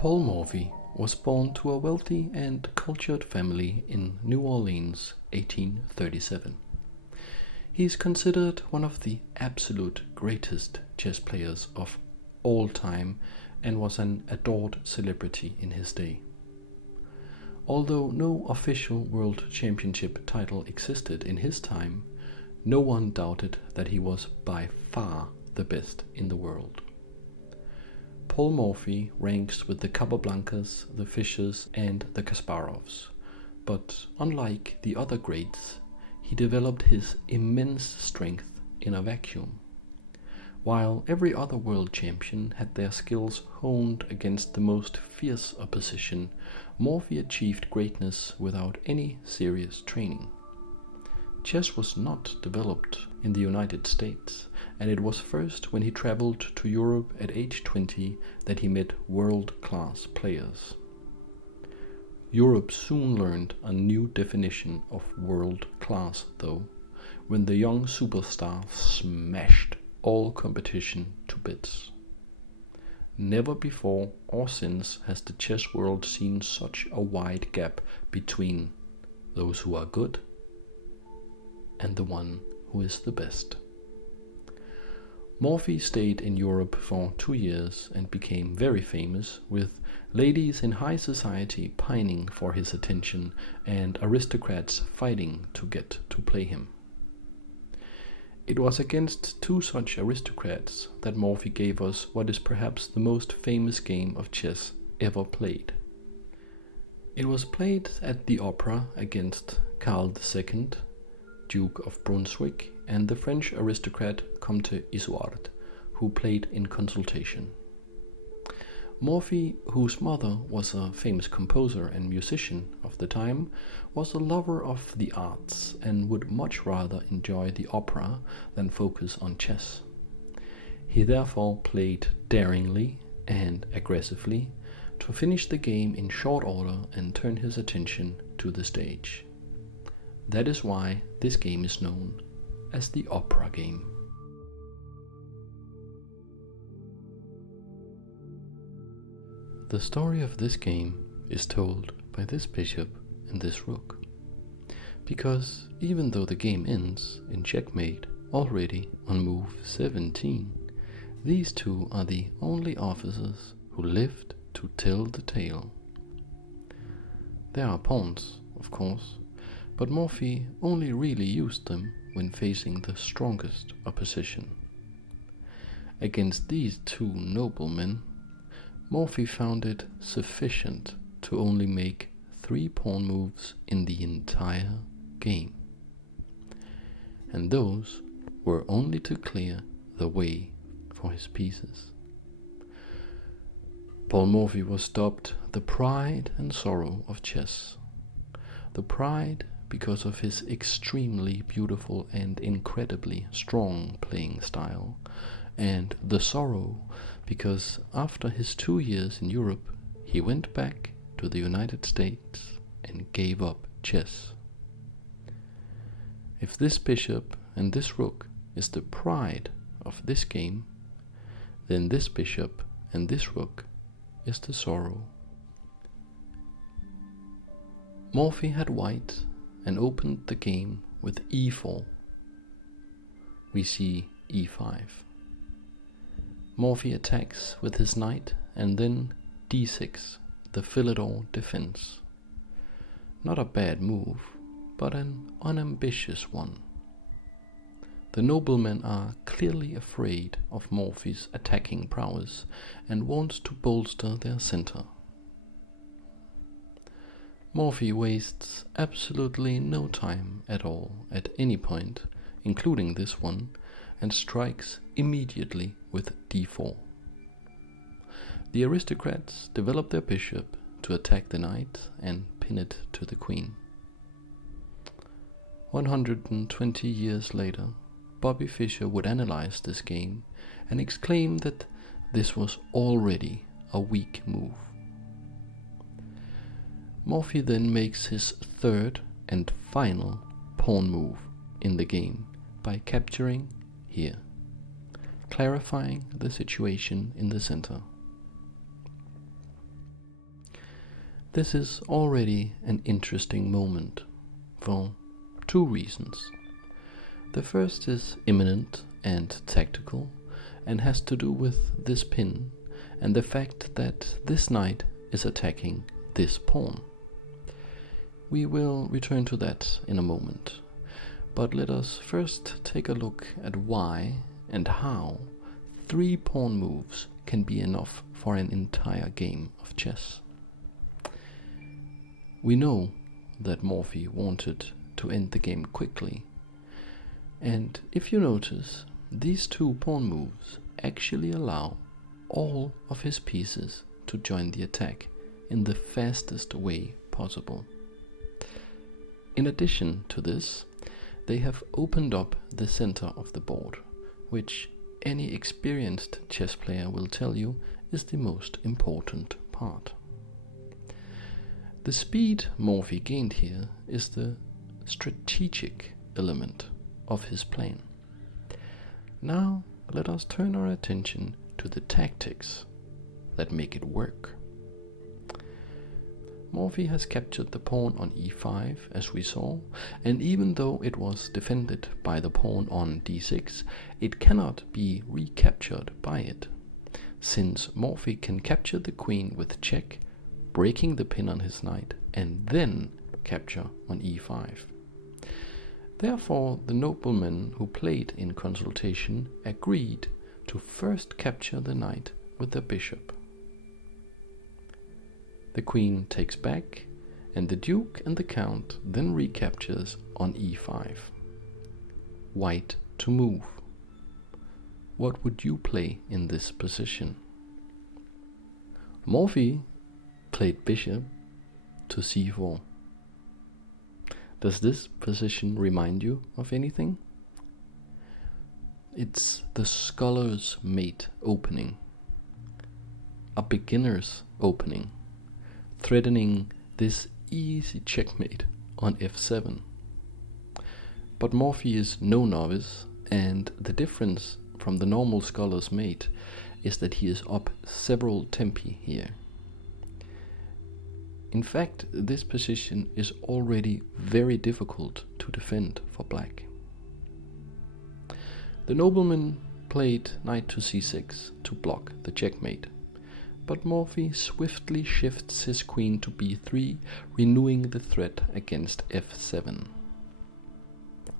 Paul Morphy was born to a wealthy and cultured family in New Orleans, 1837. He is considered one of the absolute greatest chess players of all time and was an adored celebrity in his day. Although no official world championship title existed in his time, no one doubted that he was by far the best in the world. Paul Morphy ranks with the Capablancas, the Fischers, and the Kasparovs, but unlike the other greats, he developed his immense strength in a vacuum. While every other world champion had their skills honed against the most fierce opposition, Morphy achieved greatness without any serious training. Chess was not developed in the United States, and it was first when he traveled to Europe at age 20 that he met world-class players. Europe soon learned a new definition of world-class, though, when the young superstar smashed all competition to bits. Never before or since has the chess world seen such a wide gap between those who are good and the one who is the best. Morphy stayed in Europe for 2 years and became very famous, with ladies in high society pining for his attention and aristocrats fighting to get to play him. It was against 2 such aristocrats that Morphy gave us what is perhaps the most famous game of chess ever played. It was played at the opera against Karl II, Duke of Brunswick, and the French aristocrat Comte Isouard, who played in consultation. Morphy, whose mother was a famous composer and musician of the time, was a lover of the arts and would much rather enjoy the opera than focus on chess. He therefore played daringly and aggressively to finish the game in short order and turn his attention to the stage. That is why this game is known as the opera game. The story of this game is told by this bishop and this rook, because even though the game ends in checkmate already on move 17, these 2 are the only officers who lived to tell the tale. There are pawns, of course, but Morphy only really used them when facing the strongest opposition. Against these 2 noblemen, Morphy found it sufficient to only make 3 pawn moves in the entire game, and those were only to clear the way for his pieces. Paul Morphy was dubbed the pride and sorrow of chess. The pride because of his extremely beautiful and incredibly strong playing style, and the sorrow because after his 2 years in Europe he went back to the United States and gave up chess. If this bishop and this rook is the pride of this game, then this bishop and this rook is the sorrow. Morphy had white and opened the game with e4. We see e5. Morphy attacks with his knight and then d6, the Philidor defense. Not a bad move, but an unambitious one. The noblemen are clearly afraid of Morphy's attacking prowess and want to bolster their center. Morphy wastes absolutely no time at all at any point, including this one, and strikes immediately with d4. The aristocrats develop their bishop to attack the knight and pin it to the queen. 120 years later, Bobby Fischer would analyze this game and exclaim that this was already a weak move. Morphy then makes his 3rd and final pawn move in the game by capturing here, clarifying the situation in the center. This is already an interesting moment for two reasons. The first is imminent and tactical and has to do with this pin and the fact that this knight is attacking this pawn. We will return to that in a moment, but let us first take a look at why and how 3 pawn moves can be enough for an entire game of chess. We know that Morphy wanted to end the game quickly, and if you notice, these 2 pawn moves actually allow all of his pieces to join the attack in the fastest way possible. In addition to this, they have opened up the center of the board, which any experienced chess player will tell you is the most important part. The speed Morphy gained here is the strategic element of his plan. Now let us turn our attention to the tactics that make it work. Morphy has captured the pawn on e5, as we saw, and even though it was defended by the pawn on d6, it cannot be recaptured by it, since Morphy can capture the queen with check, breaking the pin on his knight, and then capture on e5. Therefore, the noblemen who played in consultation agreed to first capture the knight with the bishop. The queen takes back, and the duke and the count then recaptures on e5. White to move. What would you play in this position? Morphy played bishop to c4. Does this position remind you of anything? It's the scholar's mate opening, a beginner's opening, threatening this easy checkmate on f7. But Morphy is no novice, and the difference from the normal scholar's mate is that he is up several tempi here. In fact, this position is already very difficult to defend for black. The nobleman played knight to c6 to block the checkmate, but Morphy swiftly shifts his queen to b3, renewing the threat against f7.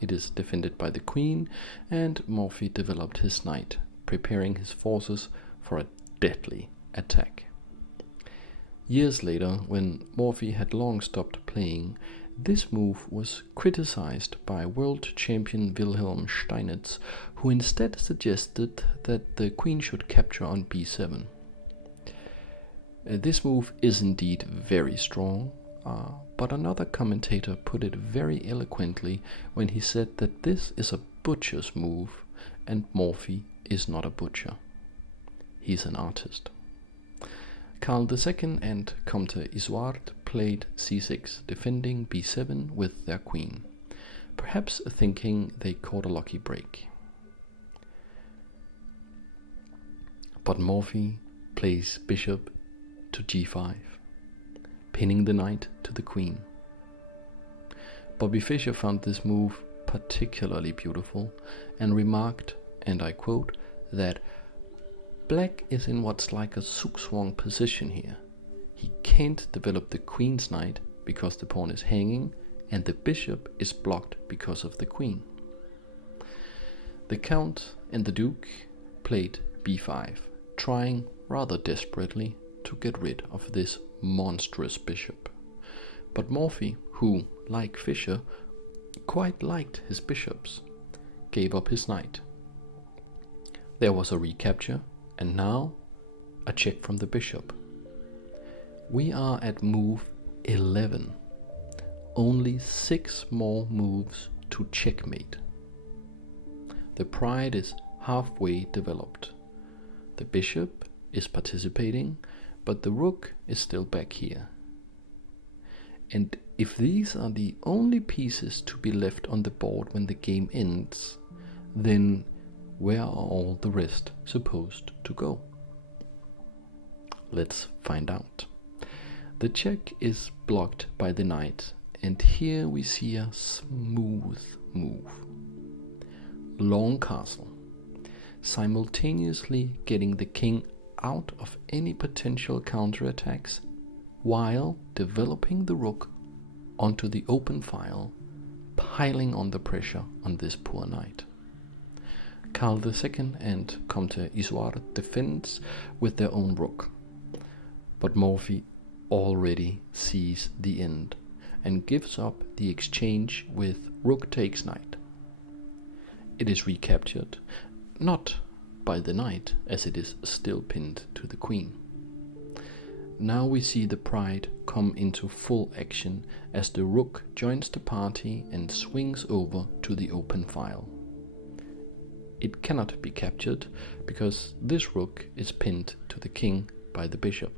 It is defended by the queen, and Morphy developed his knight, preparing his forces for a deadly attack. Years later, when Morphy had long stopped playing, this move was criticized by world champion Wilhelm Steinitz, who instead suggested that the queen should capture on b7. This move is indeed very strong, but another commentator put it very eloquently when he said that this is a butcher's move and Morphy is not a butcher. He's an artist. Karl II and Comte Isouard played c6, defending b7 with their queen, perhaps thinking they caught a lucky break. But Morphy plays bishop to g5, pinning the knight to the queen. Bobby Fischer found this move particularly beautiful and remarked, and I quote, that black is in what's like a zugzwang position here. He can't develop the queen's knight because the pawn is hanging, and the bishop is blocked because of the queen. The count and the duke played b5, trying rather desperately to get rid of this monstrous bishop. But Morphy, who, like Fischer, quite liked his bishops, gave up his knight. There was a recapture, and now a check from the bishop. We are at move 11. Only 6 more moves to checkmate. The pride is halfway developed. The bishop is participating, but the rook is still back here. And if these are the only pieces to be left on the board when the game ends, then where are all the rest supposed to go? Let's find out. The check is blocked by the knight, and here we see a smooth move. Long castle, simultaneously getting the king out of any potential counterattacks while developing the rook onto the open file, piling on the pressure on this poor knight. Karl II and Comte Isouard defends with their own rook, but Morphy already sees the end and gives up the exchange with rook takes knight. It is recaptured, not by the knight, as it is still pinned to the queen. Now we see the pride come into full action as the rook joins the party and swings over to the open file. It cannot be captured because this rook is pinned to the king by the bishop.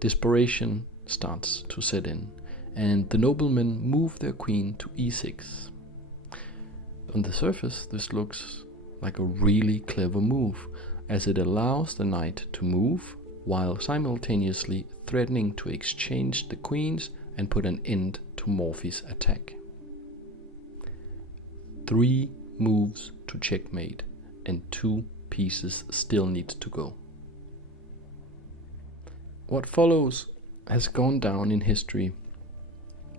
Desperation starts to set in, and the noblemen move their queen to e6. On the surface, this looks like a really clever move, as it allows the knight to move while simultaneously threatening to exchange the queens and put an end to Morphy's attack. 3 moves to checkmate, and 2 pieces still need to go. What follows has gone down in history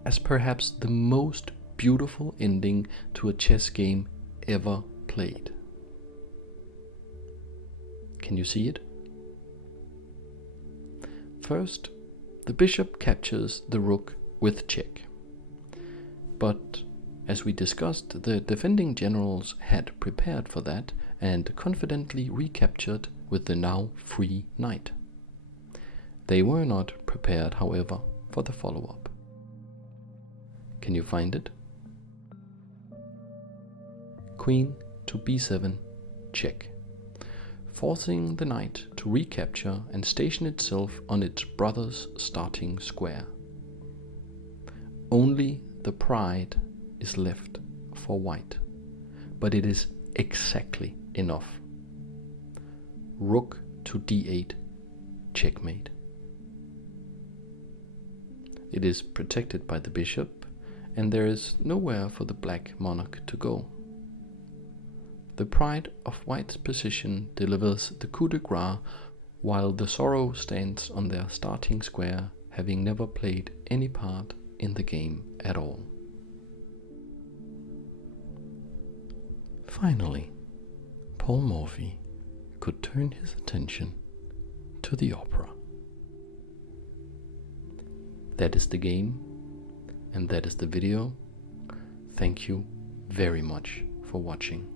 as perhaps the most beautiful ending to a chess game ever played. Can you see it? First, the bishop captures the rook with check. But as we discussed, the defending generals had prepared for that and confidently recaptured with the now free knight. They were not prepared, however, for the follow-up. Can you find it? Queen to b7, check, forcing the knight to recapture and station itself on its brother's starting square. Only the pride is left for white, but it is exactly enough. Rook to d8, checkmate. It is protected by the bishop, and there is nowhere for the black monarch to go. The pride of white's position delivers the coup de grace, while the sorrow stands on their starting square, having never played any part in the game at all. Finally, Paul Morphy could turn his attention to the opera. That is the game, and that is the video. Thank you very much for watching.